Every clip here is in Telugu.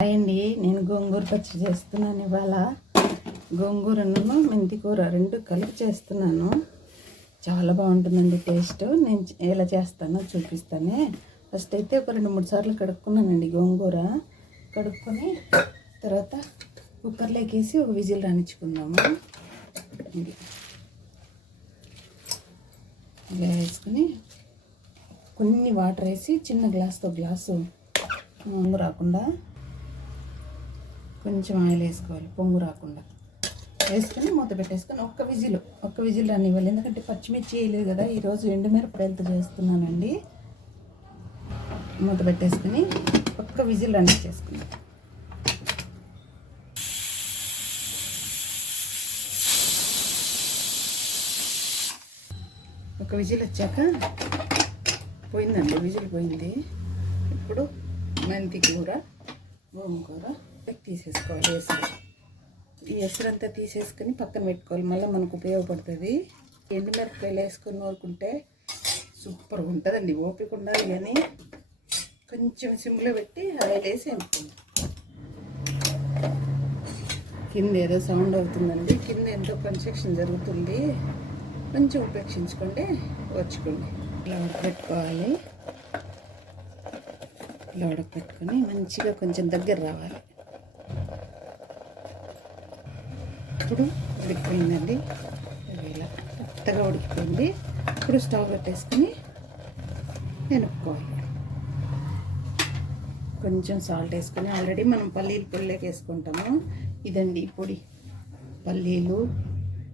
హాయ్ అండి నేను గోంగూర పచ్చడి చేస్తున్నాను ఇవాళ. గోంగూరను మెంతికూర రెండు కలిపి చేస్తున్నాను. చాలా బాగుంటుందండి టేస్ట్. నేను ఎలా చేస్తానో చూపిస్తానే. ఫస్ట్ అయితే ఒక రెండు మూడు సార్లు కడుక్కున్నానండి గోంగూర. కడుక్కొని తర్వాత కుక్కర్లోకి వేసి ఒక విజిల్ రాణించుకుందాము ఇది. ఇలా వేసుకుని కొన్ని వాటర్ వేసి చిన్న గ్లాస్తో గ్లాసు రాకుండా కొంచెం ఆయిల్ వేసుకోవాలి పొంగు రాకుండా. వేసుకొని మూత పెట్టేసుకొని ఒక్క విజిల్ ఒక్క విజిల్ రానివ్వాలి. ఎందుకంటే పచ్చిమిర్చి వేయలేదు కదా ఈరోజు ఎండుమిరపకాయలతో చేస్తున్నానండి. మూత పెట్టేసుకొని ఒక్క విజిల్ రానిచ్చేసుకున్నాం ఒక విజిల్ వచ్చాక పోయిందండి విజిల్ పోయింది. ఇప్పుడు మెంతి కూర గోంగూర తీసేసుకోవాలి ఎసరు ఈ ఎసరంతా తీసేసుకొని పక్కన పెట్టుకోవాలి. మళ్ళీ మనకు ఉపయోగపడుతుంది. ఎండుమిరపకాయలు వేసుకొని నూరుకుంటే సూపర్ ఉంటుందండి. ఓపిక ఉండాలి కానీ కొంచెం సిమ్లో పెట్టి ఆయిల్ వేసి ఎంపుకుంది కింద ఏదో సౌండ్ అవుతుందండి. కింద ఎంతో కన్స్ట్రక్షన్ జరుగుతుంది. కొంచెం ఉపేక్షించుకోండి వచ్చుకోండి. ఇలా ఉడకపెట్టుకోవాలి ఇలా ఉడకపెట్టుకొని మంచిగా కొంచెం దగ్గర రావాలి. ఇప్పుడు ఉడికిపోయిందండి. ఇలా కొత్తగా ఉడికిపోయింది. ఇప్పుడు స్టవ్ పెట్టేసుకొని వెనుక్కోవాలి కొంచెం సాల్ట్ వేసుకొని ఆల్రెడీ మనం పల్లీలు పొడిలోకి వేసుకుంటాము. ఇదండి పొడి. పల్లీలు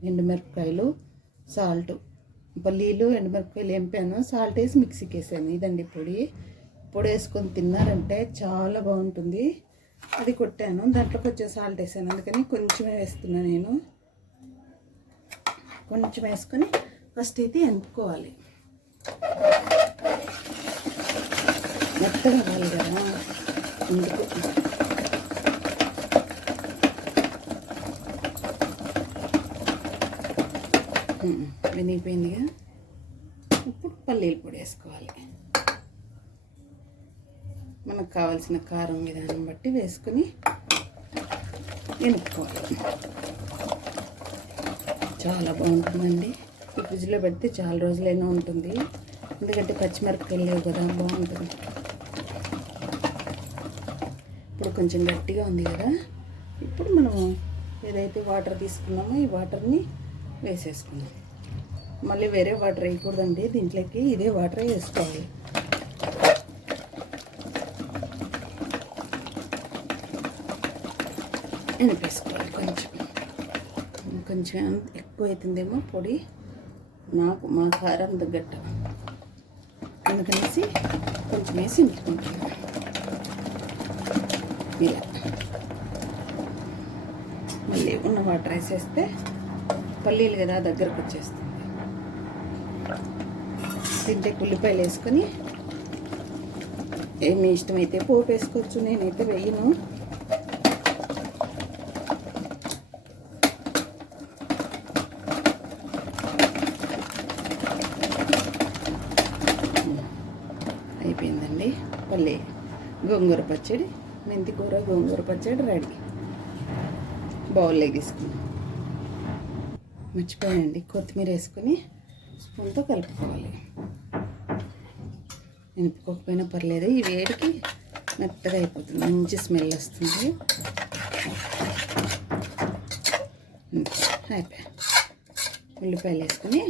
ఎండుమిరపకాయలు సాల్ట్. పల్లీలు ఎండుమిరపకాయలు ఎంపాను సాల్ట్ వేసి మిక్సీకి వేసాను ఇదండి పొడి. పొడి వేసుకొని తిన్నారంటే చాలా బాగుంటుంది. అది కొట్టాను. దాంట్లో కొంచెం సాల్ట్ వేసాను. అందుకని కొంచెమే వేస్తున్నాను నేను. కొంచెం వేసుకొని ఫస్ట్ అయితే ఎంపుకోవాలి. మెత్తగా కావాలి కదా. అందుకు వినిగిపోయిందిగా ఇప్పుడు పల్లీల పొడి వేసుకోవాలి. మనకు కావాల్సిన కారం విధానం బట్టి వేసుకొని ఎనుక్కోవాలి. చాలా బాగుంటుందండి. ఈ ఫ్రిడ్జ్లో పెడితే చాలా రోజులైనా ఉంటుంది. ఎందుకంటే పచ్చిమిరపకాయలు లేవు కదా బాగుంటుంది. ఇప్పుడు కొంచెం గట్టిగా ఉంది కదా. ఇప్పుడు మనము ఏదైతే వాటర్ తీసుకున్నామో ఈ వాటర్ని వేసేసుకున్నాం మళ్ళీ వేరే వాటర్ వేయకూడదండి. దీంట్లోకి ఇదే వాటర్ వేసుకోవాలి. ఎనిపేసుకోవాలి కొంచెం. కొంచెం ఎక్కువ అవుతుందేమో పొడి. నాకు మా కారం తగ్గట్టు. అందుకనేసి కొంచెం వేసి నింపుకుంటున్నాను ఇలా. మళ్ళీ ఉన్న వాటర్ వేసేస్తే పల్లీలు కదా దగ్గరకు వచ్చేస్తుంది. తింటే ఉల్లిపాయలు వేసుకొని ఏమి ఇష్టమైతే పోపు వేసుకోవచ్చు. నేనైతే వేయను. అయిపోయిందండి. పల్లి గోంగూర పచ్చడి మెంతి కూర గోంగూర పచ్చడి రెడీ. బౌల్లో తీసుకున్నాం మర్చిపోయానండి. కొత్తిమీర వేసుకొని స్పూన్తో కలుపుకోవాలి. నింపుకోకపోయినా పర్లేదు. ఈ వేడికి మెత్తగా అయిపోతుంది. మంచి స్మెల్ వస్తుంది. అయిపోయా ఉల్లిపాయలు వేసుకుని